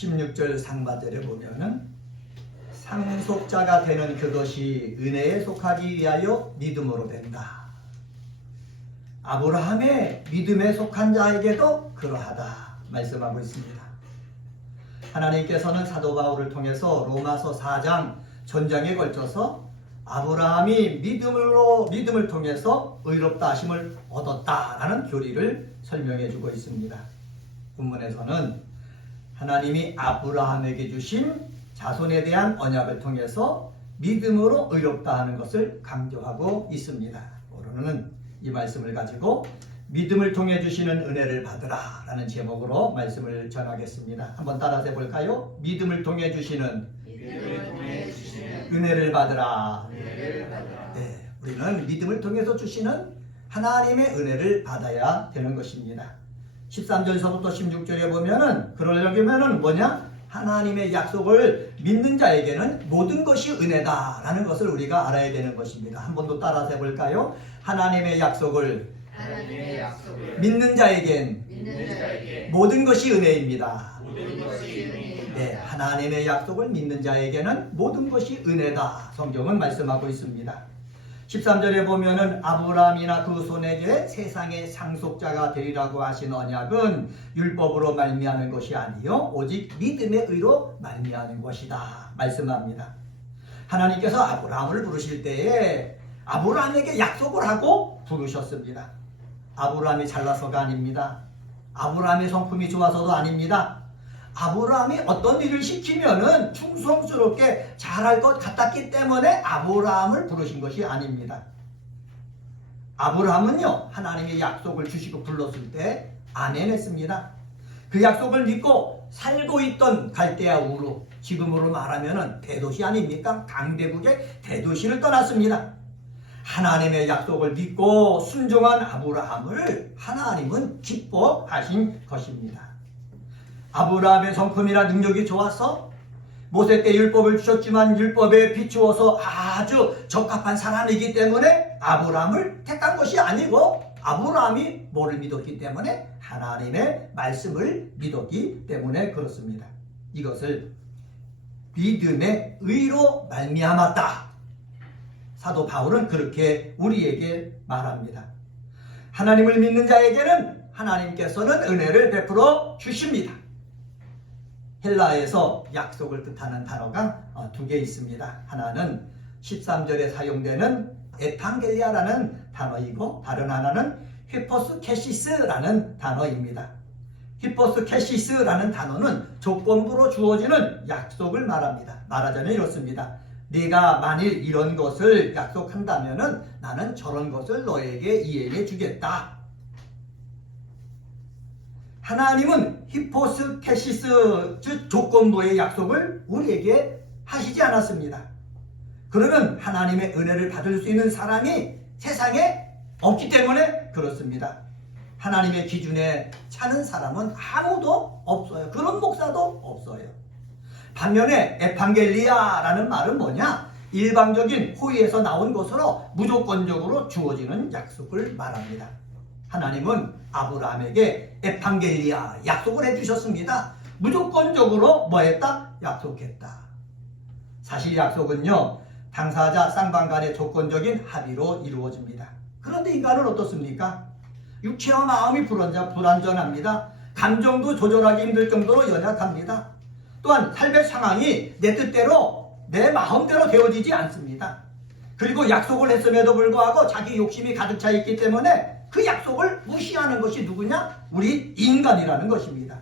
16절 상반절에 보면은 상속자가 되는 그것이 은혜에 속하기 위하여 믿음으로 된다. 아브라함의 믿음에 속한 자에게도 그러하다 말씀하고 있습니다. 하나님께서는 사도 바울을 통해서 로마서 4장 전장에 걸쳐서 아브라함이 믿음을 통해서 의롭다 하심을 얻었다라는 교리를 설명해 주고 있습니다. 본문에서는 하나님이 아브라함에게 주신 자손에 대한 언약을 통해서 믿음으로 의롭다 하는 것을 강조하고 있습니다. 오늘은 이 말씀을 가지고 믿음을 통해 주시는 은혜를 받으라 라는 제목으로 말씀을 전하겠습니다. 한번 따라서 해볼까요? 믿음을 통해 주시는 은혜를 받으라. 네, 우리는 믿음을 통해서 주시는 하나님의 은혜를 받아야 되는 것입니다. 13절서부터 16절에 보면은 그러려면은 뭐냐? 하나님의 약속을 믿는 자에게는 모든 것이 은혜다라는 것을 우리가 알아야 되는 것입니다. 한 번 더 따라서 해볼까요? 하나님의 약속을 믿는 자에겐 모든 것이 은혜입니다. 네, 하나님의 약속을 믿는 자에게는 모든 것이 은혜다. 성경은 말씀하고 있습니다. 13절에 보면은 아브라함이나 그 손에게 세상의 상속자가 되리라고 하신 언약은 율법으로 말미암은 것이 아니요 오직 믿음의 의로 말미암은 것이다 말씀합니다. 하나님께서 아브라함을 부르실 때에 아브라함에게 약속을 하고 부르셨습니다. 아브라함이 잘나서가 아닙니다. 아브라함의 성품이 좋아서도 아닙니다. 아브라함이 어떤 일을 시키면은 충성스럽게 잘할 것 같았기 때문에 아브라함을 부르신 것이 아닙니다. 아브라함은요, 하나님의 약속을 주시고 불렀을 때 안 해냈습니다. 그 약속을 믿고 살고 있던 갈대아 우르, 지금으로 말하면은 대도시 아닙니까? 강대국의 대도시를 떠났습니다. 하나님의 약속을 믿고 순종한 아브라함을 하나님은 기뻐하신 것입니다. 아브라함의 성품이나 능력이 좋아서 모세 때 율법을 주셨지만 율법에 비추어서 아주 적합한 사람이기 때문에 아브라함을 택한 것이 아니고 아브라함이 뭐를 믿었기 때문에 하나님의 말씀을 믿었기 때문에 그렇습니다. 이것을 믿음의 의로 말미암았다. 사도 바울은 그렇게 우리에게 말합니다. 하나님을 믿는 자에게는 하나님께서는 은혜를 베풀어 주십니다. 헬라에서 약속을 뜻하는 단어가 두 개 있습니다. 하나는 13절에 사용되는 에판겔리아라는 단어이고 다른 하나는 히포스 캐시스라는 단어입니다. 히포스 캐시스라는 단어는 조건부로 주어지는 약속을 말합니다. 말하자면 이렇습니다. 네가 만일 이런 것을 약속한다면은 나는 저런 것을 너에게 이행해 주겠다. 하나님은 히포스 캐시스 즉 조건부의 약속을 우리에게 하시지 않았습니다. 그러면 하나님의 은혜를 받을 수 있는 사람이 세상에 없기 때문에 그렇습니다. 하나님의 기준에 차는 사람은 아무도 없어요. 그런 목사도 없어요. 반면에 에판겔리아라는 말은 뭐냐? 일방적인 호의에서 나온 것으로 무조건적으로 주어지는 약속을 말합니다. 하나님은 아브라함에게 에판겔리아 약속을 해주셨습니다. 무조건적으로 뭐 했다? 약속했다. 사실 약속은요 당사자 쌍방 간의 조건적인 합의로 이루어집니다. 그런데 인간은 어떻습니까? 육체와 마음이 불완전합니다. 감정도 조절하기 힘들 정도로 연약합니다. 또한 삶의 상황이 내 뜻대로 내 마음대로 되어지지 않습니다. 그리고 약속을 했음에도 불구하고 자기 욕심이 가득 차 있기 때문에 그 약속을 무시하는 것이 누구냐? 우리 인간이라는 것입니다.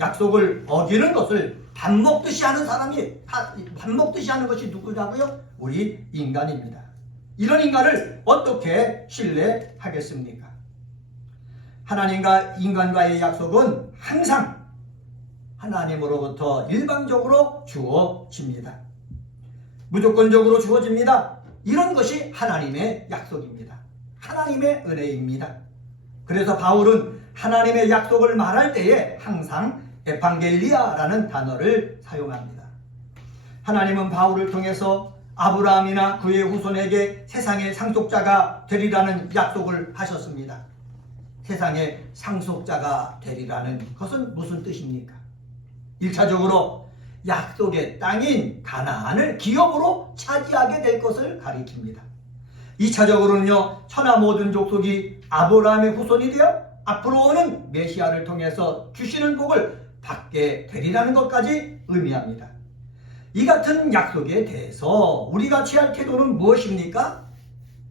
약속을 어기는 것을 밥 먹듯이 하는 사람이 밥 먹듯이 하는 것이 누구냐고요? 우리 인간입니다. 이런 인간을 어떻게 신뢰하겠습니까? 하나님과 인간과의 약속은 항상 하나님으로부터 일방적으로 주어집니다. 무조건적으로 주어집니다. 이런 것이 하나님의 약속입니다. 하나님의 은혜입니다. 그래서 바울은 하나님의 약속을 말할 때에 항상 에판겔리아라는 단어를 사용합니다. 하나님은 바울을 통해서 아브라함이나 그의 후손에게 세상의 상속자가 되리라는 약속을 하셨습니다. 세상의 상속자가 되리라는 것은 무슨 뜻입니까? 1차적으로 약속의 땅인 가나안을 기업으로 차지하게 될 것을 가리킵니다. 2차적으로는요, 천하 모든 족속이 아브라함의 후손이 되어 앞으로 오는 메시아를 통해서 주시는 복을 받게 되리라는 것까지 의미합니다. 이 같은 약속에 대해서 우리가 취할 태도는 무엇입니까?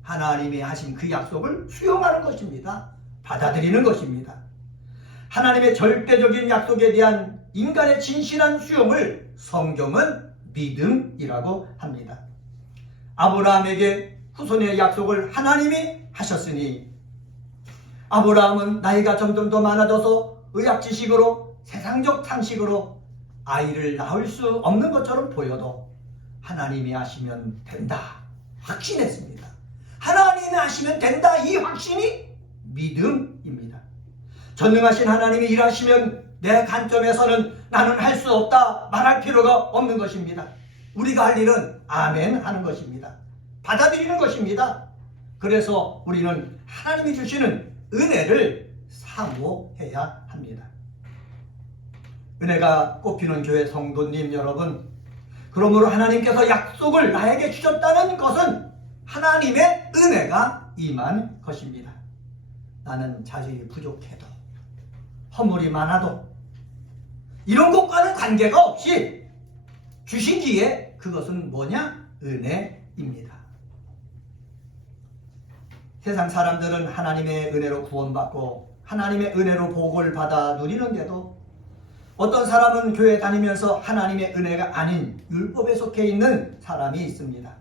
하나님이 하신 그 약속을 수용하는 것입니다. 받아들이는 것입니다. 하나님의 절대적인 약속에 대한 인간의 진실한 수용을 성경은 믿음이라고 합니다. 아브라함에게 후손의 약속을 하나님이 하셨으니 아브라함은 나이가 점점 더 많아져서 의학 지식으로 세상적 상식으로 아이를 낳을 수 없는 것처럼 보여도 하나님이 하시면 된다 확신했습니다. 하나님이 하시면 된다, 이 확신이 믿음입니다. 전능하신 하나님이 일하시면 내 관점에서는 나는 할 수 없다 말할 필요가 없는 것입니다. 우리가 할 일은 아멘 하는 것입니다. 받아들이는 것입니다. 그래서 우리는 하나님이 주시는 은혜를 사모해야 합니다. 은혜가 꽃피는 교회 성도님 여러분, 그러므로 하나님께서 약속을 나에게 주셨다는 것은 하나님의 은혜가 임한 것입니다. 나는 자질이 부족해도 허물이 많아도 이런 것과는 관계가 없이 주시기에 그것은 뭐냐? 은혜입니다. 세상 사람들은 하나님의 은혜로 구원받고 하나님의 은혜로 복을 받아 누리는데도 어떤 사람은 교회 다니면서 하나님의 은혜가 아닌 율법에 속해 있는 사람이 있습니다.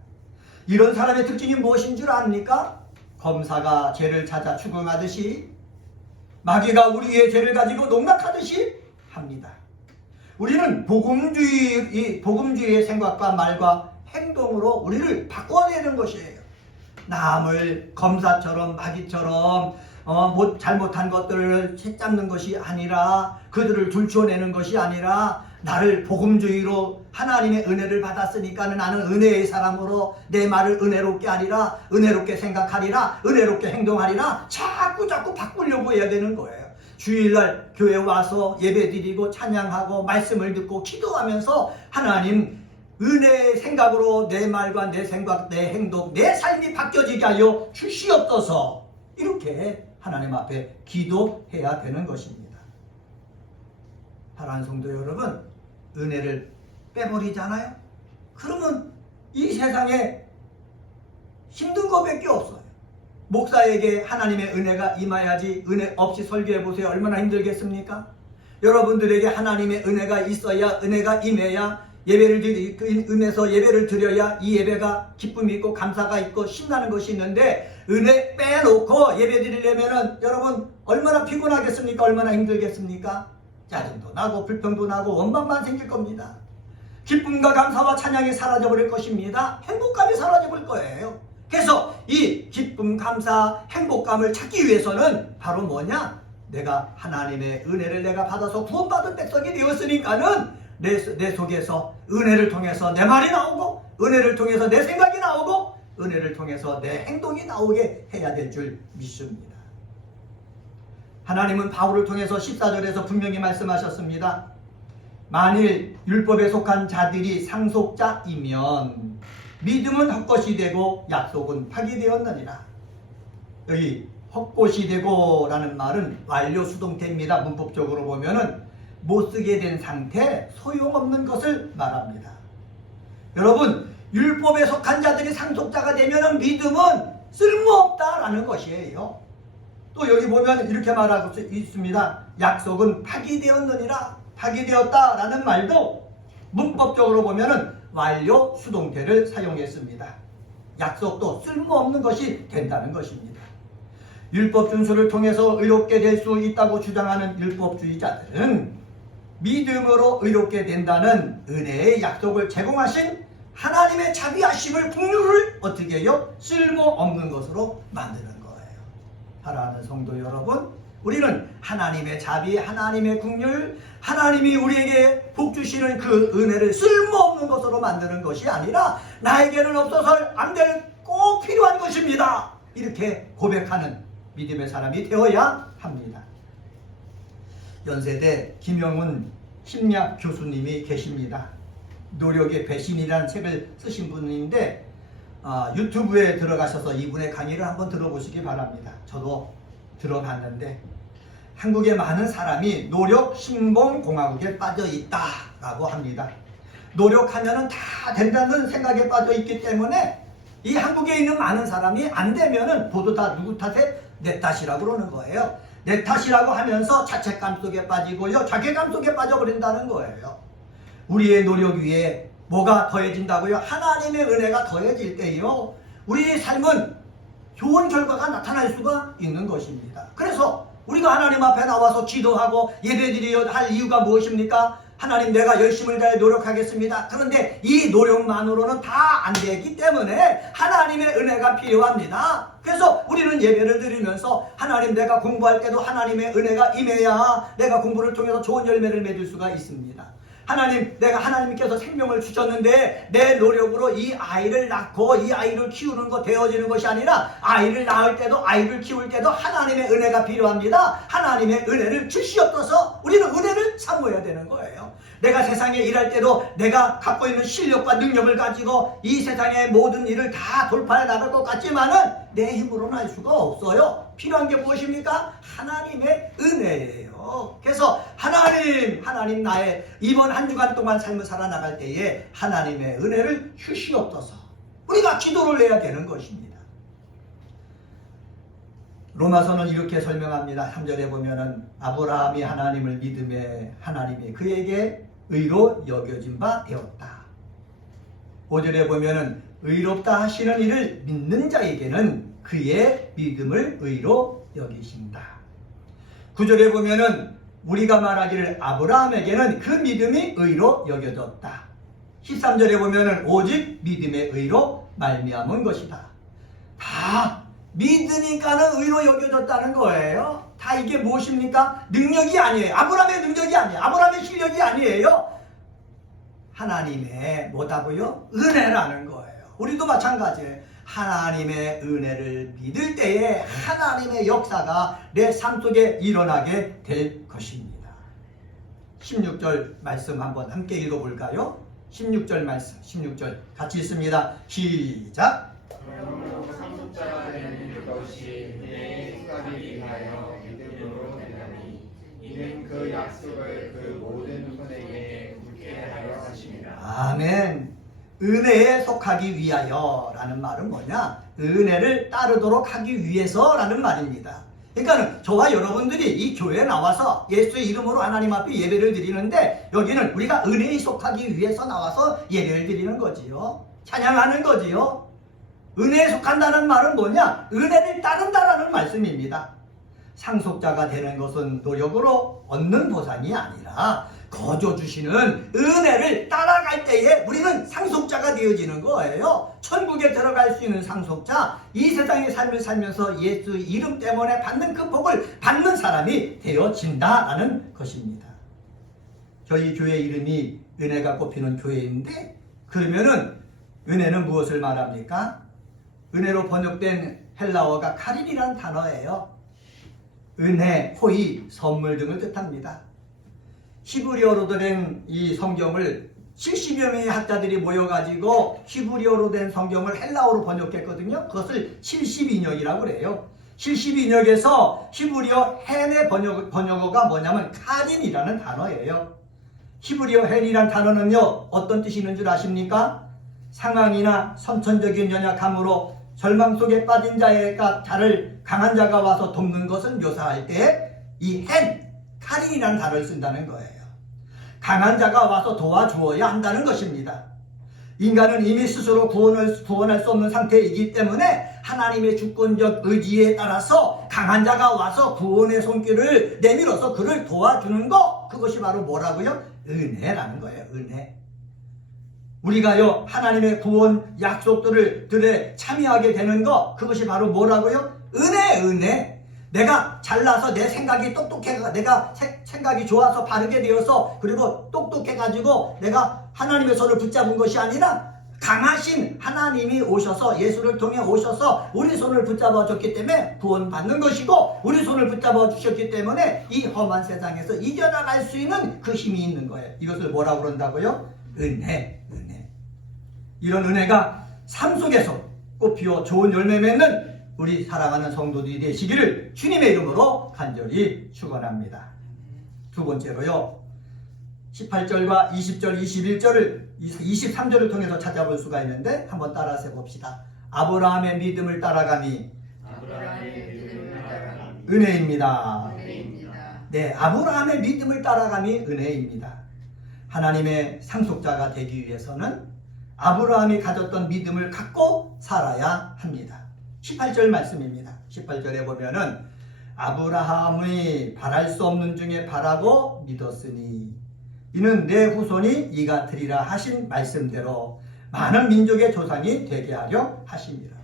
이런 사람의 특징이 무엇인 줄 아십니까? 검사가 죄를 찾아 추궁하듯이 마귀가 우리의 죄를 가지고 농락하듯이 합니다. 우리는 복음주의의 생각과 말과 행동으로 우리를 바꿔야 되는 것이에요. 남을 검사처럼 마귀처럼 잘못한 것들을 채잡는 것이 아니라, 그들을 들춰내는 것이 아니라, 나를 복음주의로 하나님의 은혜를 받았으니까 나는 은혜의 사람으로 내 말을 은혜롭게 하리라, 은혜롭게 생각하리라, 은혜롭게 행동하리라 자꾸 바꾸려고 해야 되는 거예요. 주일날 교회 와서 예배드리고 찬양하고 말씀을 듣고 기도하면서 하나님 은혜의 생각으로 내 말과 내 생각, 내 행동, 내 삶이 바뀌어지게 하여 주시옵소서, 이렇게 하나님 앞에 기도해야 되는 것입니다. 사랑하는 성도 여러분, 은혜를 빼버리잖아요? 그러면 이 세상에 힘든 것밖에 없어요. 목사에게 하나님의 은혜가 임해야지 은혜 없이 설교해보세요. 얼마나 힘들겠습니까? 여러분들에게 하나님의 은혜가 있어야, 은혜가 임해야 임해서 예배를 드려야 이 예배가 기쁨이 있고 감사가 있고 신나는 것이 있는데, 은혜 빼놓고 예배 드리려면 여러분 얼마나 피곤하겠습니까? 얼마나 힘들겠습니까? 짜증도 나고 불평도 나고 원망만 생길 겁니다. 기쁨과 감사와 찬양이 사라져버릴 것입니다. 행복감이 사라져버릴 거예요. 그래서 이 기쁨, 감사, 행복감을 찾기 위해서는 바로 뭐냐? 내가 하나님의 은혜를 내가 받아서 구원받은 백성이 되었으니까는 내 속에서 은혜를 통해서 내 말이 나오고, 은혜를 통해서 내 생각이 나오고, 은혜를 통해서 내 행동이 나오게 해야 될 줄 믿습니다. 하나님은 바울을 통해서 14절에서 분명히 말씀하셨습니다. 만일 율법에 속한 자들이 상속자이면 믿음은 헛것이 되고 약속은 파기되었느니라. 여기 헛것이 되고 라는 말은 완료 수동태입니다. 문법적으로 보면은 못쓰게 된 상태, 소용없는 것을 말합니다. 여러분, 율법에 속한 자들이 상속자가 되면 믿음은 쓸모없다라는 것이에요. 또 여기 보면 이렇게 말하고 있습니다. 약속은 파기되었느니라. 파기되었다라는 말도 문법적으로 보면 완료 수동태를 사용했습니다. 약속도 쓸모없는 것이 된다는 것입니다. 율법 준수를 통해서 의롭게 될 수 있다고 주장하는 율법주의자들은 믿음으로 의롭게 된다는 은혜의 약속을 제공하신 하나님의 자비하심을, 긍휼을 어떻게 해요? 쓸모없는 것으로 만드는 거예요. 사랑하는 성도 여러분, 우리는 하나님의 자비, 하나님의 긍휼, 하나님이 우리에게 복 주시는 그 은혜를 쓸모없는 것으로 만드는 것이 아니라 나에게는 없어서 안 될 꼭 필요한 것입니다, 이렇게 고백하는 믿음의 사람이 되어야 합니다. 연세대 김영훈 심리학 교수님이 계십니다. 노력의 배신이라는 책을 쓰신 분인데 유튜브에 들어가셔서 이분의 강의를 한번 들어보시기 바랍니다. 저도 들어봤는데 한국의 많은 사람이 노력 신봉공화국에 빠져 있다라고 합니다. 노력하면은 다 된다는 생각에 빠져 있기 때문에 이 한국에 있는 많은 사람이 안 되면은 모두 다 누구 탓에? 내 탓이라고 그러는 거예요. 내 탓이라고 하면서 자책감 속에 빠지고요, 자괴감 속에 빠져버린다는 거예요. 우리의 노력 위에 뭐가 더해진다고요? 하나님의 은혜가 더해질 때요, 우리의 삶은 좋은 결과가 나타날 수가 있는 것입니다. 그래서 우리가 하나님 앞에 나와서 기도하고 예배드려야 할 이유가 무엇입니까? 하나님, 내가 열심을 다해 노력하겠습니다. 그런데 이 노력만으로는 다 안 되기 때문에 하나님의 은혜가 필요합니다. 그래서 우리는 예배를 드리면서 하나님, 내가 공부할 때도 하나님의 은혜가 임해야 내가 공부를 통해서 좋은 열매를 맺을 수가 있습니다. 하나님, 내가 하나님께서 생명을 주셨는데 내 노력으로 이 아이를 낳고 이 아이를 키우는 거 되어지는 것이 아니라 아이를 낳을 때도 아이를 키울 때도 하나님의 은혜가 필요합니다. 하나님의 은혜를 주시옵소서. 우리는 은혜를 사모해야 되는 거예요. 내가 세상에 일할 때도 내가 갖고 있는 실력과 능력을 가지고 이 세상의 모든 일을 다 돌파해 나갈 것 같지만은 내 힘으로는 할 수가 없어요. 필요한 게 무엇입니까? 하나님의 은혜예요. 그래서 하나님 나의 이번 한 주간 동안 삶을 살아나갈 때에 하나님의 은혜를 주시옵소서. 우리가 기도를 해야 되는 것입니다. 로마서는 이렇게 설명합니다. 3절에 보면은 아브라함이 하나님을 믿음에 하나님이 그에게 의로 여겨진 바 되었다. 5절에 보면은 의롭다 하시는 이를 믿는 자에게는 그의 믿음을 의로 여기신다. 9절에 보면은 우리가 말하기를 아브라함에게는 그 믿음이 의로 여겨졌다. 13절에 보면은 오직 믿음의 의로 말미암은 것이다. 다 믿으니까는 의로 여겨졌다는 거예요. 다 이게 무엇입니까? 능력이 아니에요. 아브라함의 능력이 아니에요. 아브라함의 실력이 아니에요. 하나님의 뭐다고요? 은혜라는 거예요. 우리도 마찬가지예요. 하나님의 은혜를 믿을 때에 하나님의 역사가 내 삶 속에 일어나게 될 것입니다. 16절 말씀 한번 함께 읽어볼까요? 16절 말씀, 16절 같이 읽습니다. 시작! 그러므로 상속자가 되는 것이 은혜의 속함에 의하여 믿음으로 되나니 이는 그 약속을 그 모든 손에게 굳게 하려 하심이라. 아멘. 은혜에 속하기 위하여 라는 말은 뭐냐? 은혜를 따르도록 하기 위해서 라는 말입니다. 그러니까 저와 여러분들이 이 교회에 나와서 예수의 이름으로 하나님 앞에 예배를 드리는데 여기는 우리가 은혜에 속하기 위해서 나와서 예배를 드리는 거지요. 찬양하는 거지요. 은혜에 속한다는 말은 뭐냐? 은혜를 따른다라는 말씀입니다. 상속자가 되는 것은 노력으로 얻는 보상이 아니라 거저 주시는 은혜를 따라갈 때에 우리는 상속자가 되어지는 거예요. 천국에 들어갈 수 있는 상속자, 이 세상의 삶을 살면서 예수 이름 때문에 받는 그 복을 받는 사람이 되어진다라는 것입니다. 저희 교회 이름이 은혜가 꼽히는 교회인데 그러면은 은혜는 무엇을 말합니까? 은혜로 번역된 헬라어가 카린이라는 단어예요. 은혜, 호의, 선물 등을 뜻합니다. 히브리어로 된 이 성경을 70여 명의 학자들이 모여가지고 히브리어로 된 성경을 헬라어로 번역했거든요. 그것을 72역이라고 그래요. 72역에서 히브리어 헨의 번역어가 뭐냐면 카린이라는 단어예요. 히브리어 헨이라는 단어는요, 어떤 뜻이 있는 줄 아십니까? 상황이나 선천적인 연약함으로 절망 속에 빠진 자를 강한 자가 와서 돕는 것을 묘사할 때 이 카린이라는 단어를 쓴다는 거예요. 강한 자가 와서 도와주어야 한다는 것입니다. 인간은 이미 스스로 구원할 수 없는 상태이기 때문에 하나님의 주권적 의지에 따라서 강한 자가 와서 구원의 손길을 내밀어서 그를 도와주는 것, 그것이 바로 뭐라고요? 은혜라는 거예요. 은혜. 우리가요, 하나님의 구원 약속들에 참여하게 되는 것, 그것이 바로 뭐라고요? 은혜. 내가 잘나서 내 생각이 내가 생각이 좋아서 바르게 되어서 그리고 똑똑해가지고 내가 하나님의 손을 붙잡은 것이 아니라 강하신 하나님이 오셔서 예수를 통해 오셔서 우리 손을 붙잡아 줬기 때문에 구원받는 것이고 우리 손을 붙잡아 주셨기 때문에 이 험한 세상에서 이겨나갈 수 있는 그 힘이 있는 거예요. 이것을 뭐라고 그런다고요? 은혜. 이런 은혜가 삶 속에서 꽃피워 좋은 열매 맺는 우리 사랑하는 성도들이 되시기를 주님의 이름으로 간절히 축원합니다. 두 번째로요. 18절과 20절, 21절을 23절을 통해서 찾아볼 수가 있는데 한번 따라서 봅시다. 아브라함의 믿음을 따라가니 은혜입니다. 네, 아브라함의 믿음을 따라가니 은혜입니다. 하나님의 상속자가 되기 위해서는 아브라함이 가졌던 믿음을 갖고 살아야 합니다. 18절 말씀입니다. 18절에 보면은 아브라함이 바랄 수 없는 중에 바라고 믿었으니 이는 내 후손이 이가 되리라 하신 말씀대로 많은 민족의 조상이 되게 하려 하십니다.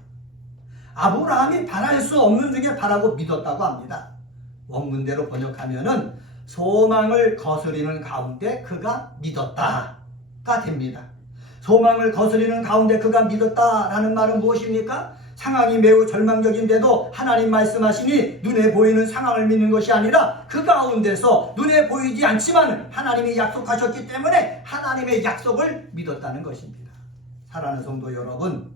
아브라함이 바랄 수 없는 중에 바라고 믿었다고 합니다. 원문대로 번역하면은 소망을 거스리는 가운데 그가 믿었다가 됩니다. 소망을 거스리는 가운데 그가 믿었다라는 말은 무엇입니까? 상황이 매우 절망적인데도 하나님 말씀하시니 눈에 보이는 상황을 믿는 것이 아니라 그 가운데서 눈에 보이지 않지만 하나님이 약속하셨기 때문에 하나님의 약속을 믿었다는 것입니다. 사랑하는 성도 여러분,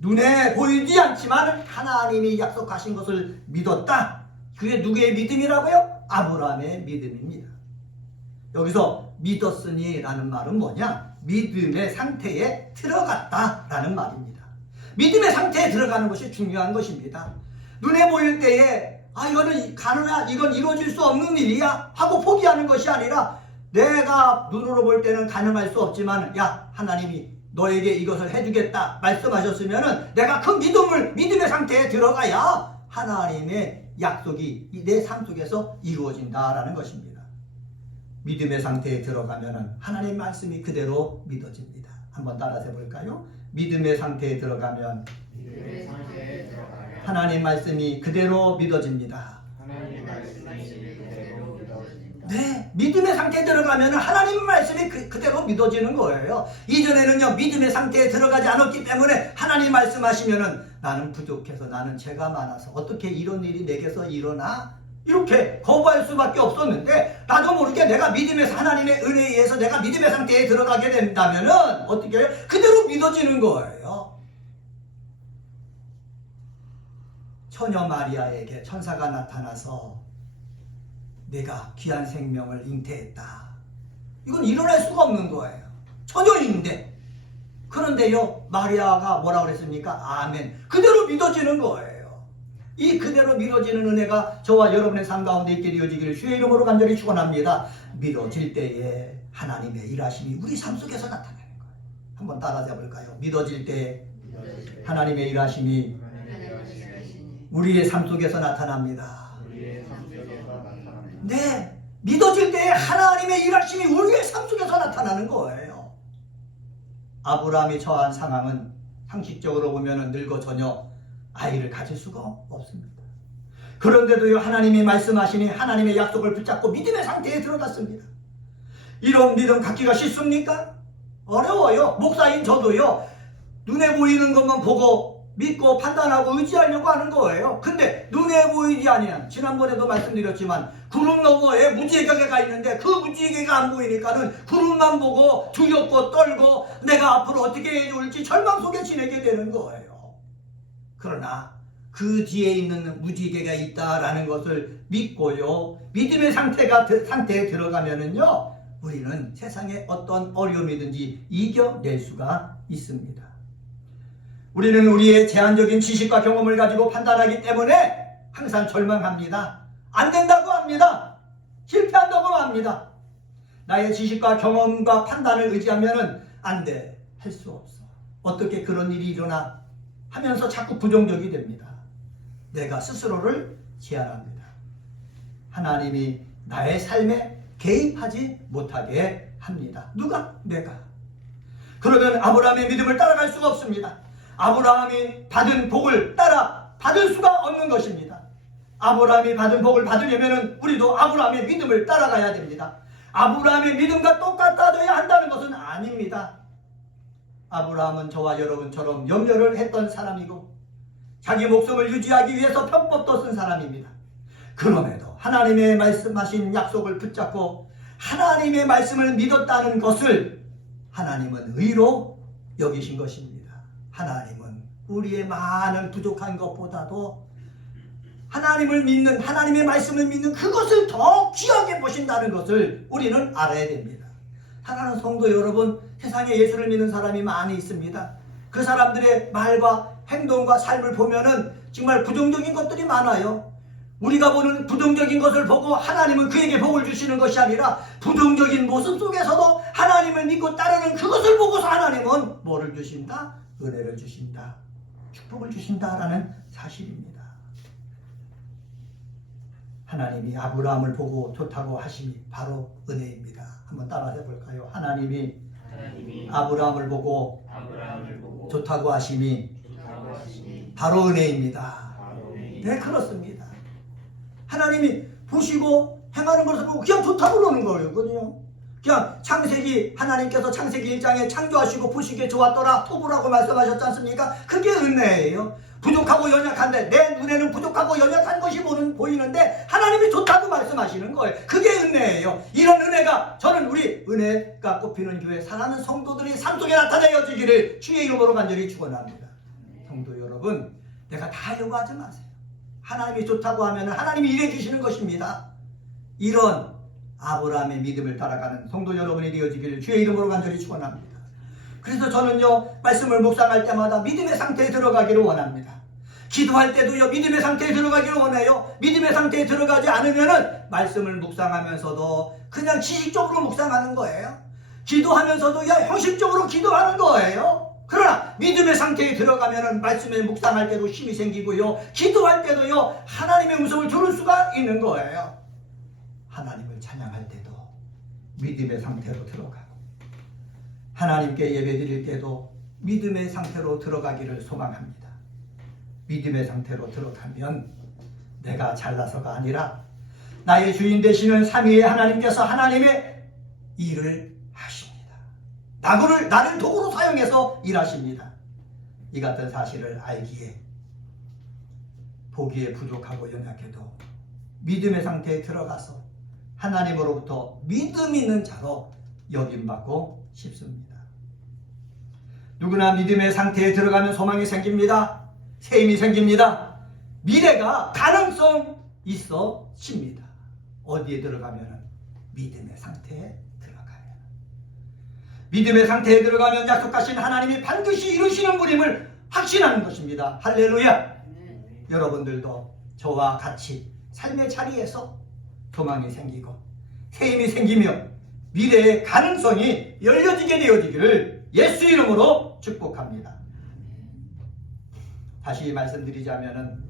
눈에 보이지 않지만 하나님이 약속하신 것을 믿었다. 그게 누구의 믿음이라고요? 아브라함의 믿음입니다. 여기서 믿었으니 라는 말은 뭐냐? 믿음의 상태에 들어갔다 라는 말입니다. 믿음의 상태에 들어가는 것이 중요한 것입니다. 눈에 보일 때에 이거는 가능하, 이건 이루어질 수 없는 일이야 하고 포기하는 것이 아니라 내가 눈으로 볼 때는 가능할 수 없지만 야, 하나님이 너에게 이것을 해주겠다 말씀하셨으면은 내가 그 믿음의 상태에 들어가야 하나님의 약속이 내 삶 속에서 이루어진다라는 것입니다. 믿음의 상태에 들어가면은 하나님 말씀이 그대로 믿어집니다. 한번 따라서 해볼까요? 믿음의 상태에 들어가면 하나님 말씀이 그대로 믿어집니다. 네, 믿음의 상태에 들어가면 하나님 말씀이 그대로 믿어지는 거예요. 이전에는요, 믿음의 상태에 들어가지 않았기 때문에 하나님 말씀하시면은 나는 부족해서, 나는 죄가 많아서 어떻게 이런 일이 내게서 일어나? 이렇게 거부할 수밖에 없었는데 나도 모르게 내가 하나님의 은혜에 의해서 내가 믿음의 상태에 들어가게 된다면은 어떻게 해요? 그대로 믿어지는 거예요. 처녀 마리아에게 천사가 나타나서 내가 귀한 생명을 잉태했다. 이건 일어날 수가 없는 거예요. 처녀인데. 그런데요, 마리아가 뭐라고 그랬습니까? 아멘. 그대로 믿어지는 거예요. 이 그대로 믿어지는 은혜가 저와 여러분의 삶 가운데 있게 되어지기를 주의 이름으로 간절히 축원합니다. 믿어질 때에 하나님의 일하심이 우리 삶 속에서 나타나는 거예요. 한번 따라해 볼까요? 믿어질 때 하나님의 일하심이 우리의 삶 속에서 나타납니다. 네, 믿어질 때에 하나님의 일하심이 우리의 삶 속에서 나타나는 거예요. 아브라함이 처한 상황은 상식적으로 보면 늙어 전혀 아이를 가질 수가 없습니다. 그런데도요, 하나님이 말씀하시니 하나님의 약속을 붙잡고 믿음의 상태에 들어갔습니다. 이런 믿음 갖기가 쉽습니까? 어려워요. 목사인 저도요, 눈에 보이는 것만 보고 믿고 판단하고 의지하려고 하는 거예요. 근데 눈에 보이지 아니한, 지난번에도 말씀드렸지만 구름 너머에 무지개가 있는데 그 무지개가 안 보이니까는 구름만 보고 두렵고 떨고 내가 앞으로 어떻게 해줄지 절망 속에 지내게 되는 거예요. 그러나 그 뒤에 있는 무지개가 있다라는 것을 믿고요, 믿음의 상태에 들어가면은요, 우리는 세상의 어떤 어려움이든지 이겨낼 수가 있습니다. 우리는 우리의 제한적인 지식과 경험을 가지고 판단하기 때문에 항상 절망합니다. 안 된다고 합니다. 실패한다고 합니다. 나의 지식과 경험과 판단을 의지하면은 안 돼. 할 수 없어. 어떻게 그런 일이 일어나? 하면서 자꾸 부정적이 됩니다. 내가 스스로를 제한합니다. 하나님이 나의 삶에 개입하지 못하게 합니다. 누가? 내가. 그러면 아브라함의 믿음을 따라갈 수가 없습니다. 아브라함이 받은 복을 받을 수가 없는 것입니다. 아브라함이 받은 복을 받으려면 우리도 아브라함의 믿음을 따라가야 됩니다. 아브라함의 믿음과 똑같아져야 한다는 것은 아닙니다. 아브라함은 저와 여러분처럼 염려를 했던 사람이고 자기 목숨을 유지하기 위해서 편법도 쓴 사람입니다. 그럼에도 하나님의 말씀하신 약속을 붙잡고 하나님의 말씀을 믿었다는 것을 하나님은 의로 여기신 것입니다. 하나님은 우리의 많은 부족한 것보다도 하나님을 믿는, 하나님의 말씀을 믿는 그것을 더 귀하게 보신다는 것을 우리는 알아야 됩니다. 사랑하는 성도 여러분, 세상에 예수를 믿는 사람이 많이 있습니다. 그 사람들의 말과 행동과 삶을 보면은 정말 부정적인 것들이 많아요. 우리가 보는 부정적인 것을 보고 하나님은 그에게 복을 주시는 것이 아니라 부정적인 모습 속에서도 하나님을 믿고 따르는 그것을 보고서 하나님은 뭐를 주신다? 은혜를 주신다. 축복을 주신다라는 사실입니다. 하나님이 아브라함을 보고 좋다고 하심이 바로 은혜입니다. 한번 따라해 볼까요? 하나님이 아브라함을 보고 좋다고 하심이 바로 은혜입니다. 네, 그렇습니다. 하나님이 보시고 행하는 것을 보고 그냥 좋다고 그러는 거거든요. 그냥 창세기, 하나님께서 창세기 1장에 창조하시고 보시기에 좋았더라 토부라고 말씀하셨지 않습니까? 그게 은혜예요. 부족하고 연약한데 내 눈에는 부족하고 연약한 것이 보이는데 하나님이 좋다고 말씀하시는 거예요. 그게 은혜예요. 이런 은혜가 저는 우리 은혜가 꼽히는 교회 사랑하는 성도들이 삶 속에 나타내어지기를 주의 이름으로 간절히 축원합니다. 성도 여러분, 내가 다 요구하지 마세요. 하나님이 좋다고 하면 하나님이 일해 주시는 것입니다. 이런 아브라함의 믿음을 따라가는 성도 여러분이 되어지기를 주의 이름으로 간절히 축원합니다. 그래서 저는요, 말씀을 묵상할 때마다 믿음의 상태에 들어가기를 원합니다. 기도할 때도요, 믿음의 상태에 들어가기를 원해요. 믿음의 상태에 들어가지 않으면은 말씀을 묵상하면서도 그냥 지식적으로 묵상하는 거예요. 기도하면서도 형식적으로 기도하는 거예요. 그러나 믿음의 상태에 들어가면은 말씀에 묵상할 때도 힘이 생기고요, 기도할 때도요, 하나님의 음성을 들을 수가 있는 거예요. 하나님을 찬양할 때도 믿음의 상태로 들어가고 하나님께 예배드릴 때도 믿음의 상태로 들어가기를 소망합니다. 믿음의 상태로 들어가면 내가 잘나서가 아니라 나의 주인 되시는 삼위의 하나님께서 하나님의 일을 하십니다. 나를 도구로 사용해서 일하십니다. 이 같은 사실을 알기에 보기에 부족하고 연약해도 믿음의 상태에 들어가서 하나님으로부터 믿음 있는 자로 여김받고 싶습니다. 누구나 믿음의 상태에 들어가면 소망이 생깁니다. 새 힘이 생깁니다. 미래가 가능성 있어집니다. 어디에 들어가면? 믿음의 상태에 들어가면. 믿음의 상태에 들어가면 약속하신 하나님이 반드시 이루시는 분임을 확신하는 것입니다. 할렐루야. 여러분들도 저와 같이 삶의 자리에서 소망이 생기고 새 힘이 생기며 미래의 가능성이 열려지게 되어지기를 예수 이름으로 축복합니다. 다시 말씀드리자면은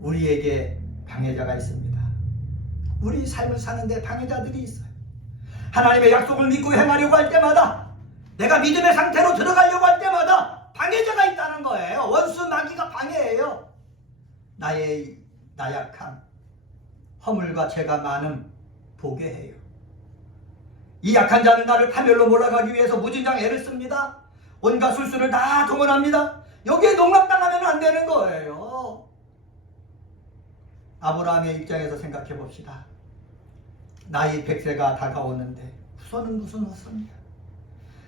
우리에게 방해자가 있습니다. 우리 삶을 사는데 방해자들이 있어요. 하나님의 약속을 믿고 행하려고 할 때마다, 내가 믿음의 상태로 들어가려고 할 때마다 방해자가 있다는 거예요. 원수 마귀가 방해해요. 나의 나약함, 허물과 죄가 많음 보게 해요. 이 약한 자는 나를 파멸로 몰아가기 위해서 무진장 애를 씁니다. 온갖 술수를 다 동원합니다. 여기에 농락당하면 안 되는 거예요. 아브라함의 입장에서 생각해 봅시다. 나이 100세가 다가오는데 후손은 무슨 후손이야.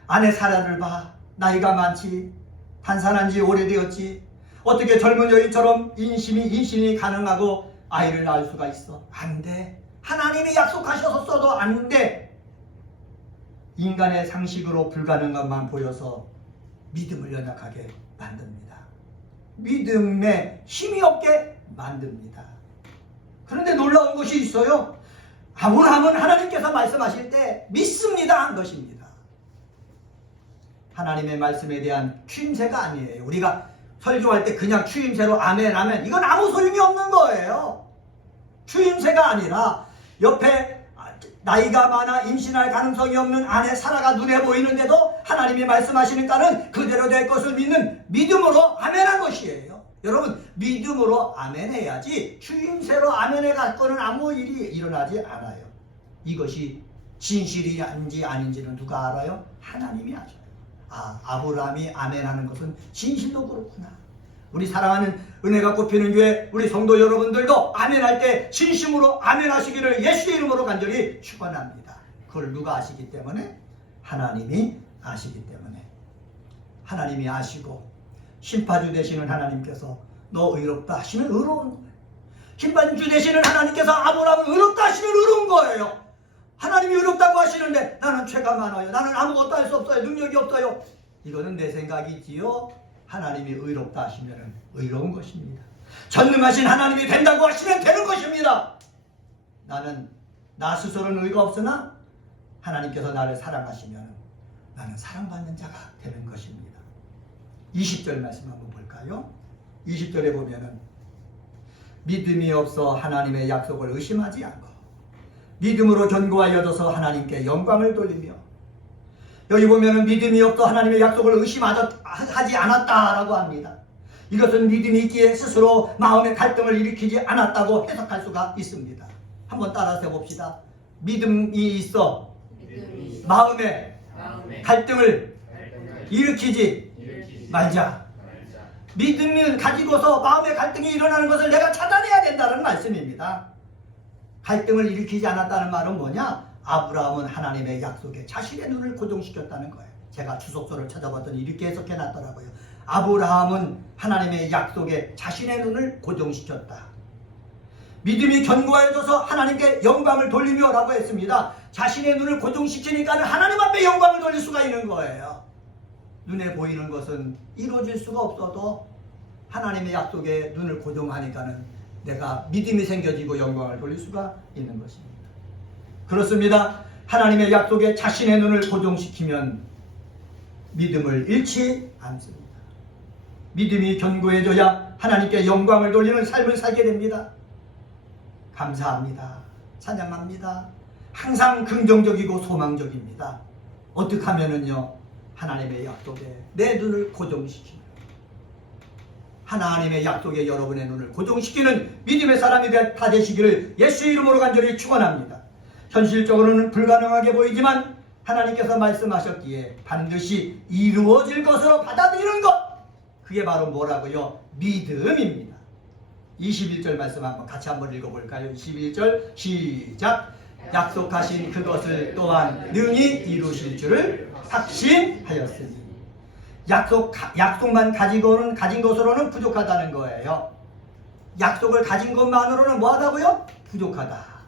아내 사라를 봐. 나이가 많지. 단산한 지 오래되었지. 어떻게 젊은 여인처럼 인신이 가능하고 아이를 낳을 수가 있어. 안 돼. 하나님이 약속하셨어도 안 돼. 인간의 상식으로 불가능한 것만 보여서 믿음을 연약하게 만듭니다. 믿음에 힘이 없게 만듭니다. 그런데 놀라운 것이 있어요. 아브라함은 하나님께서 말씀하실 때 믿습니다 한 것입니다. 하나님의 말씀에 대한 추임새가 아니에요. 우리가 설교할 때 그냥 추임새로 아멘 아멘, 이건 아무 소용이 없는 거예요. 추임새가 아니라 옆에 나이가 많아 임신할 가능성이 없는 아내 사라가 눈에 보이는데도 하나님이 말씀하시니까는 그대로 될 것을 믿는 믿음으로 아멘한 것이에요. 여러분, 믿음으로 아멘해야지 추임새로 아멘해 갖고는 아무 일이 일어나지 않아요. 이것이 진실인지 아닌지는 누가 알아요? 하나님이 아셔요. 아브라함이 아멘하는 것은 진실로 그렇구나. 우리 사랑하는 은혜가 꽃피는 교회 우리 성도 여러분들도 아멘할 때 진심으로 아멘하시기를 예수의 이름으로 간절히 축원합니다. 그걸 누가 아시기 때문에? 하나님이 아시기 때문에. 하나님이 아시고 심판주 되시는 하나님께서 너 의롭다 하시면 의로운 거예요. 심판주 되시는 하나님께서 아브라함을 의롭다 하시면 의로운 거예요. 하나님이 의롭다고 하시는데 나는 죄가 많아요. 나는 아무것도 할 수 없어요. 능력이 없어요. 이거는 내 생각이지요. 하나님이 의롭다 하시면 의로운 것입니다. 전능하신 하나님이 된다고 하시면 되는 것입니다. 나는 나 스스로는 의가 없으나 하나님께서 나를 사랑하시면 나는 사랑받는 자가 되는 것입니다. 20절 말씀 한번 볼까요? 20절에 보면은 믿음이 없어 하나님의 약속을 의심하지 않고 믿음으로 견고하여져서 하나님께 영광을 돌리며, 여기 보면은 믿음이 없어 하나님의 약속을 의심하지 않았다라고 합니다. 이것은 믿음이 있기에 스스로 마음의 갈등을 일으키지 않았다고 해석할 수가 있습니다. 한번 따라서 봅시다. 믿음이 있어 마음의 갈등을 일으키지 말자. 믿음을 가지고서 마음의 갈등이 일어나는 것을 내가 차단해야 된다는 말씀입니다. 갈등을 일으키지 않았다는 말은 뭐냐? 아브라함은 하나님의 약속에 자신의 눈을 고정시켰다는 거예요. 제가 주석서를 찾아봤더니 이렇게 해석해 놨더라고요. 아브라함은 하나님의 약속에 자신의 눈을 고정시켰다. 믿음이 견고해져서 하나님께 영광을 돌리며 라고 했습니다. 자신의 눈을 고정시키니까 하나님 앞에 영광을 돌릴 수가 있는 거예요. 눈에 보이는 것은 이루어질 수가 없어도 하나님의 약속에 눈을 고정하니까는 내가 믿음이 생겨지고 영광을 돌릴 수가 있는 것입니다. 그렇습니다. 하나님의 약속에 자신의 눈을 고정시키면 믿음을 잃지 않습니다. 믿음이 견고해져야 하나님께 영광을 돌리는 삶을 살게 됩니다. 감사합니다. 찬양합니다. 항상 긍정적이고 소망적입니다. 어떻게 하면은요, 하나님의 약속에 내 눈을 고정시키면, 하나님의 약속에 여러분의 눈을 고정시키는 믿음의 사람이 다 되시기를 예수의 이름으로 간절히 축원합니다. 현실적으로는 불가능하게 보이지만 하나님께서 말씀하셨기에 반드시 이루어질 것으로 받아들이는 것, 그게 바로 뭐라고요? 믿음입니다. 21절 말씀 같이 한번 읽어볼까요? 21절 시작. 약속하신 그것을 또한 능히 이루실 줄을 확신하였으니. 약속만 가진 것으로는 부족하다는 거예요. 약속을 가진 것만으로는 뭐하다고요? 부족하다.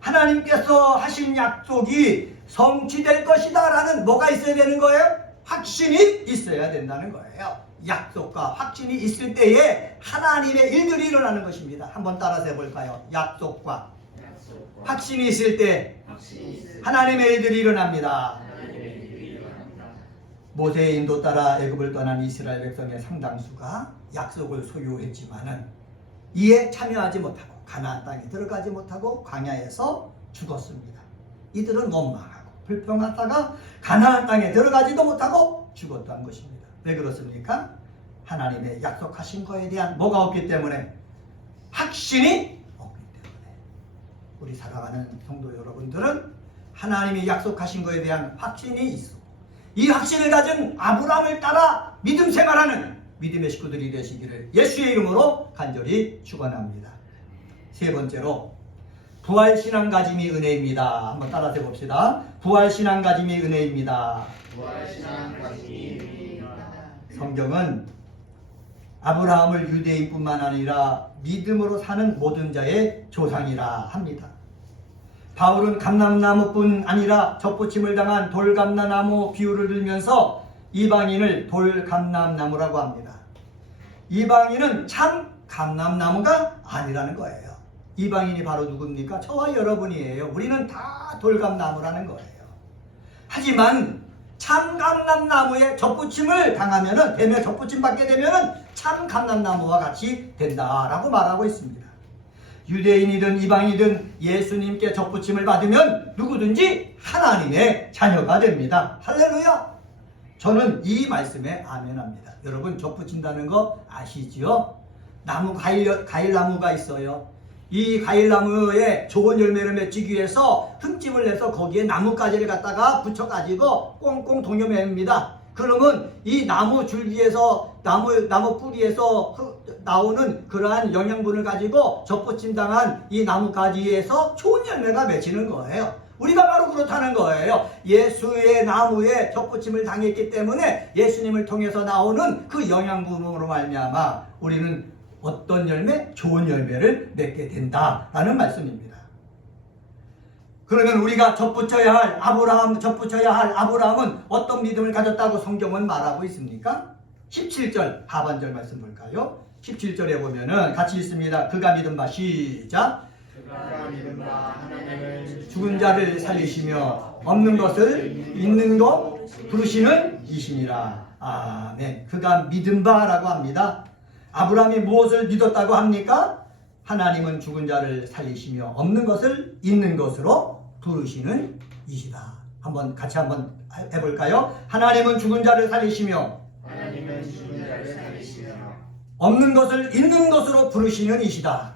하나님께서 하신 약속이 성취될 것이다 라는 뭐가 있어야 되는 거예요? 확신이 있어야 된다는 거예요. 약속과 확신이 있을 때에 하나님의 일들이 일어나는 것입니다. 한번 따라서 해볼까요? 약속과 확신이 있을 때 하나님의 일들이 일어납니다. 모세의 인도 따라 애굽을 떠난 이스라엘 백성의 상당수가 약속을 소유했지만은 이에 참여하지 못하고 가나안 땅에 들어가지 못하고 광야에서 죽었습니다. 이들은 원망하고 불평하다가 가나안 땅에 들어가지도 못하고 죽었던 것입니다. 왜 그렇습니까? 하나님의 약속하신 거에 대한 뭐가 없기 때문에? 확신이 없기 때문에. 우리 사랑하는 성도 여러분들은 하나님이 약속하신 거에 대한 확신이 있어. 이 확신을 가진 아브라함을 따라 믿음 생활하는 믿음의 식구들이 되시기를 예수의 이름으로 간절히 축원합니다. 세 번째로 부활신앙 가짐이 은혜입니다. 한번 따라서 봅시다. 부활신앙 가짐이 은혜입니다. 부활신앙 가짐이 은혜입니다. 성경은 아브라함을 유대인뿐만 아니라 믿음으로 사는 모든 자의 조상이라 합니다. 바울은 감람나무뿐 아니라 접붙임을 당한 돌감람나무 비유를 들면서 이방인을 돌감람나무라고 합니다. 이방인은 참 감람나무가 아니라는 거예요. 이방인이 바로 누굽니까? 저와 여러분이에요. 우리는 다 돌감나무라는 거예요. 하지만 참 감람나무에 접붙임을 당하면은, 되면 접붙임 받게 되면은 참 감람나무와 같이 된다라고 말하고 있습니다. 유대인이든 이방이든 예수님께 접붙임을 받으면 누구든지 하나님의 자녀가 됩니다. 할렐루야! 저는 이 말씀에 아멘합니다. 여러분 접붙인다는 거 아시지요? 과일나무가 있어요. 이 과일나무에 좋은 열매를 맺기 위해서 흠집을 내서 거기에 나뭇가지를 갖다가 붙여가지고 꽁꽁 동여맵니다. 그러면 이 나무 줄기에서 나무 뿌리에서 나오는 그러한 영양분을 가지고 접붙임당한 이 나무 가지에서 좋은 열매가 맺히는 거예요. 우리가 바로 그렇다는 거예요. 예수의 나무에 접붙임을 당했기 때문에 예수님을 통해서 나오는 그 영양분으로 말미암아 우리는 어떤 열매? 좋은 열매를 맺게 된다라는 말씀입니다. 그러면 우리가 접붙여야 할 아브라함은 어떤 믿음을 가졌다고 성경은 말하고 있습니까? 17절 하반절 말씀 볼까요? 17절에 보면은 같이 있습니다. 그가 믿은 바 시작. 그가 믿은 바 하나님을 죽은 자를 살리시며 없는 것을 있는 것 부르시는 이시니라. 아멘. 그가 믿은 바라고 합니다. 아브라함이 무엇을 믿었다고 합니까? 하나님은 죽은 자를 살리시며 없는 것을 있는 것으로 부르시는 이시다. 같이 한번 해볼까요? 하나님은 죽은 자를 살리시며 없는 것을 있는 것으로 부르시는 이시다.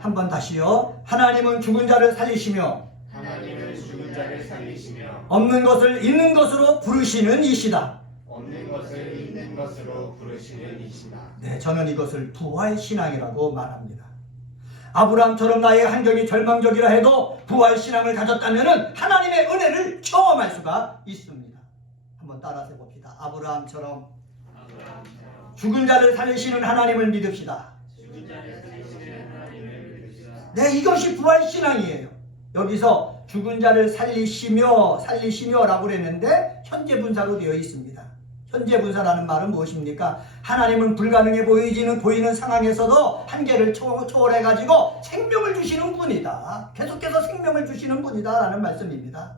한번 다시요. 하나님은 죽은 자를 살리시며 없는 것을 있는 것으로 부르시는 이시다. 네, 저는 이것을 부활신앙이라고 말합니다. 아브라함처럼 나의 환경이 절망적이라 해도 부활신앙을 가졌다면 하나님의 은혜를 경험할 수가 있습니다. 한번 따라서 봅시다. 아브라함처럼 죽은 자를 살리시는 하나님을 믿읍시다. 네, 이것이 부활신앙이에요. 여기서 죽은 자를 살리시며라고 그랬는데 현재 분사로 되어 있습니다. 현재 분사라는 말은 무엇입니까? 하나님은 불가능해 보이는 상황에서도 한계를 초월해가지고 생명을 주시는 분이다. 계속해서 생명을 주시는 분이다 라는 말씀입니다.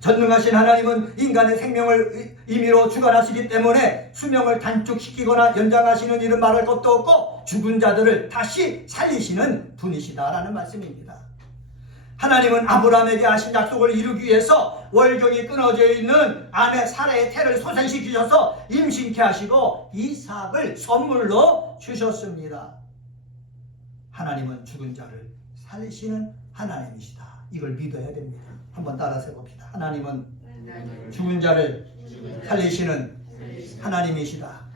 전능하신 하나님은 인간의 생명을 임의로 주관하시기 때문에 수명을 단축시키거나 연장하시는 일은 말할 것도 없고 죽은 자들을 다시 살리시는 분이시다라는 말씀입니다. 하나님은 아브라함에게 하신 약속을 이루기 위해서 월경이 끊어져 있는 아내 사라의 태를 소생시키셔서 임신케 하시고 이삭을 선물로 주셨습니다. 하나님은 죽은 자를 살리시는 하나님이시다. 이걸 믿어야 됩니다. 한번 따라서 봅시다. 하나님은 죽은 자를 살리시는 하나님이시다.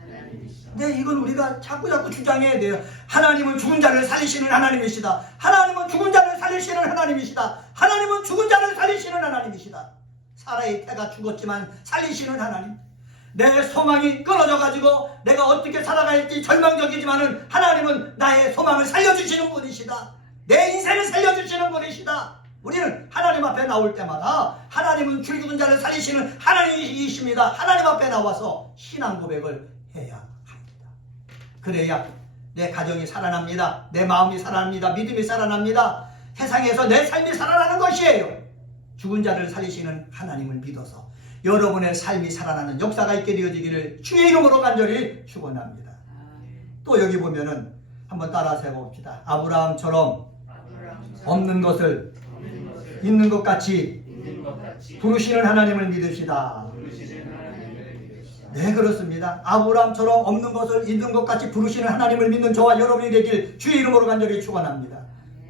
네, 이건 우리가 자꾸 주장해야 돼요. 하나님은 죽은 자를 살리시는 하나님이시다. 하나님은 죽은 자를 살리시는 하나님이시다. 하나님은 죽은 자를 살리시는 하나님이시다. 사라의 태가 죽었지만 살리시는 하나님. 내 소망이 끊어져가지고 내가 어떻게 살아갈지 절망적이지만은 하나님은 나의 소망을 살려주시는 분이시다. 내 인생을 살려주시는 분이시다. 우리는 하나님 앞에 나올 때마다 하나님은 죽은 자를 살리시는 하나님이십니다. 하나님 앞에 나와서 신앙 고백을 해야 합니다. 그래야 내 가정이 살아납니다. 내 마음이 살아납니다. 믿음이 살아납니다. 세상에서 내 삶이 살아나는 것이에요. 죽은 자를 살리시는 하나님을 믿어서 여러분의 삶이 살아나는 역사가 있게 되어지기를 주의 이름으로 간절히 축원합니다. 또 여기 보면은 한번 따라서 해봅시다. 아브라함처럼 없는 것을 있는 것 같이 부르시는 하나님을 믿읍시다. 네, 그렇습니다. 아브라함처럼 없는 것을 있는 것 같이 부르시는 하나님을 믿는 저와 여러분이 되길 주의 이름으로 간절히 축원합니다.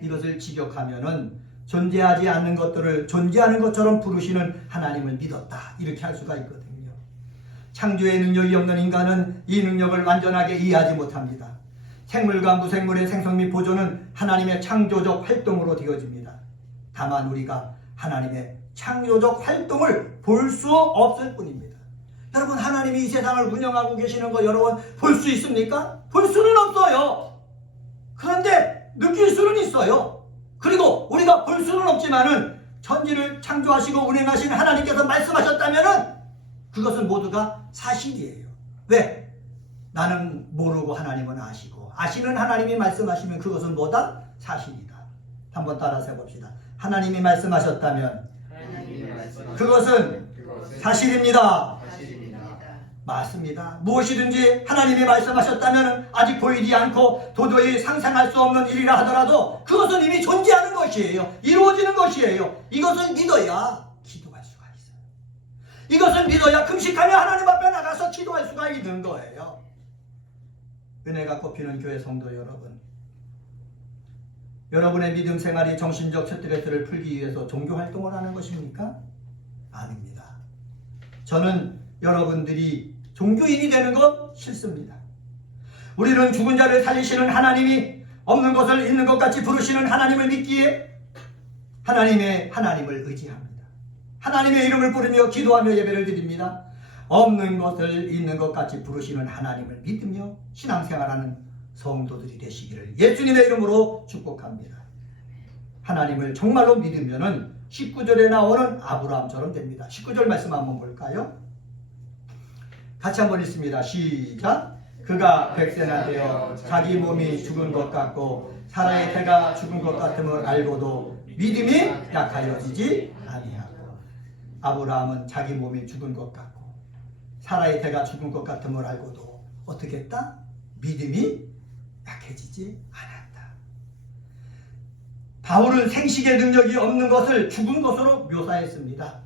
이것을 직역하면은 존재하지 않는 것들을 존재하는 것처럼 부르시는 하나님을 믿었다. 이렇게 할 수가 있거든요. 창조의 능력이 없는 인간은 이 능력을 완전하게 이해하지 못합니다. 생물과 무생물의 생성 및 보존은 하나님의 창조적 활동으로 되어집니다. 다만 우리가 하나님의 창조적 활동을 볼 수 없을 뿐입니다. 여러분, 하나님이 이 세상을 운영하고 계시는 거 여러분 볼 수 있습니까? 볼 수는 없어요. 그런데 느낄 수는 있어요. 그리고 우리가 볼 수는 없지만은 천지를 창조하시고 운행하신 하나님께서 말씀하셨다면은 그것은 모두가 사실이에요. 왜? 나는 모르고 하나님은 아시고 아시는 하나님이 말씀하시면 그것은 뭐다? 사실이다. 한번 따라서 해봅시다. 하나님이 말씀하셨다면 그것은 사실입니다. 맞습니다. 무엇이든지 하나님이 말씀하셨다면 아직 보이지 않고 도저히 상상할 수 없는 일이라 하더라도 그것은 이미 존재하는 것이에요. 이루어지는 것이에요. 이것을 믿어야 기도할 수가 있어요. 이것을 믿어야 금식하며 하나님 앞에 나가서 기도할 수가 있는 거예요. 은혜가 꼽히는 교회 성도 여러분, 여러분의 믿음 생활이 정신적 스트레스를 풀기 위해서 종교 활동을 하는 것입니까? 아닙니다. 저는 여러분들이 종교인이 되는 건 싫습니다. 우리는 죽은 자를 살리시는 하나님이 없는 것을 있는 것 같이 부르시는 하나님을 믿기에 하나님을 의지합니다. 하나님의 이름을 부르며 기도하며 예배를 드립니다. 없는 것을 있는 것 같이 부르시는 하나님을 믿으며 신앙생활하는 성도들이 되시기를 예수님의 이름으로 축복합니다. 하나님을 정말로 믿으면은 19절에 나오는 아브라함처럼 됩니다. 19절 말씀 한번 볼까요? 같이 한번 읽습니다. 시작. 그가 100세나 되어 자기 몸이 죽은 것 같고 사라의 태가 죽은 것 같음을 알고도 믿음이 약하여지지 아니하고. 아브라함은 자기 몸이 죽은 것 같고 사라의 태가 죽은 것 같음을 알고도 어떻게 했다? 믿음이 약해지지 않았다. 바울은 생식의 능력이 없는 것을 죽은 것으로 묘사했습니다.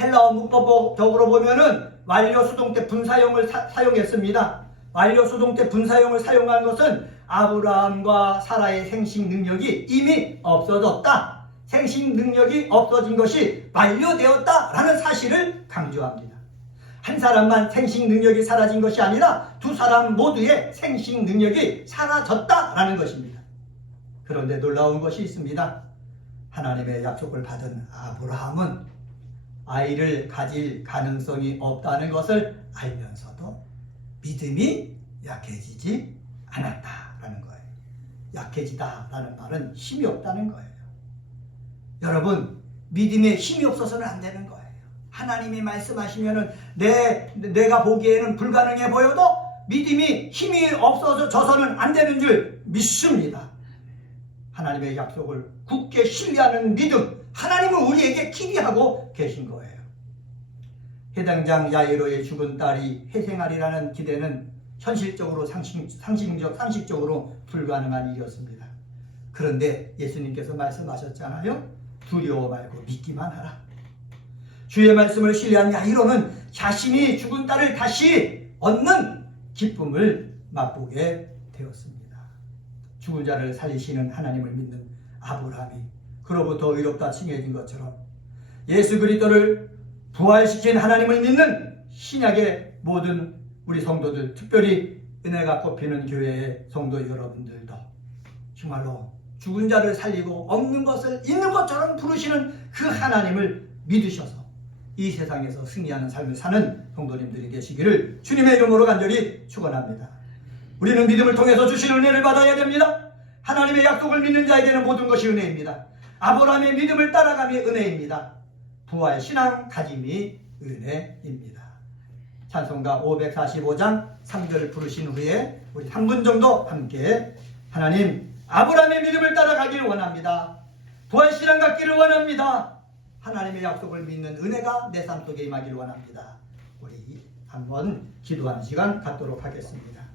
헬라어 문법적으로 보면은 완료 수동태 분사형을 사용했습니다. 완료 수동태 분사형을 사용한 것은 아브라함과 사라의 생식 능력이 이미 없어졌다. 생식 능력이 없어진 것이 완료되었다라는 사실을 강조합니다. 한 사람만 생식 능력이 사라진 것이 아니라 두 사람 모두의 생식 능력이 사라졌다라는 것입니다. 그런데 놀라운 것이 있습니다. 하나님의 약속을 받은 아브라함은 아이를 가질 가능성이 없다는 것을 알면서도 믿음이 약해지지 않았다라는 거예요. 약해지다라는 말은 힘이 없다는 거예요. 여러분, 믿음에 힘이 없어서는 안 되는 거예요. 하나님이 말씀하시면은 내가 보기에는 불가능해 보여도 믿음이 힘이 없어서 져서는 안 되는 줄 믿습니다. 하나님의 약속을 굳게 신뢰하는 믿음, 하나님은 우리에게 기대하고 계신 거예요. 해당장 야이로의 죽은 딸이 회생하리라는 기대는 현실적으로 상식적으로 불가능한 일이었습니다. 그런데 예수님께서 말씀하셨잖아요. 두려워 말고 믿기만 하라. 주의 말씀을 신뢰한 야이로는 자신이 죽은 딸을 다시 얻는 기쁨을 맛보게 되었습니다. 죽은 자를 살리시는 하나님을 믿는 아브라함이 그로부터 의롭다 칭해진 것처럼 예수 그리스도를 부활시킨 하나님을 믿는 신약의 모든 우리 성도들, 특별히 은혜가 꼽히는 교회의 성도 여러분들도 정말로 죽은 자를 살리고 없는 것을 있는 것처럼 부르시는 그 하나님을 믿으셔서 이 세상에서 승리하는 삶을 사는 성도님들이 되시기를 주님의 이름으로 간절히 축원합니다. 우리는 믿음을 통해서 주시는 은혜를 받아야 됩니다. 하나님의 약속을 믿는 자에게는 모든 것이 은혜입니다. 아브라함의 믿음을 따라감이 은혜입니다. 부활 신앙 가짐이 은혜입니다. 찬송가 545장 3절 부르신 후에 우리 3분 정도 함께 하나님 아브라함의 믿음을 따라가기를 원합니다. 부활 신앙 갖기를 원합니다. 하나님의 약속을 믿는 은혜가 내 삶 속에 임하기를 원합니다. 우리 한번 기도하는 시간 갖도록 하겠습니다.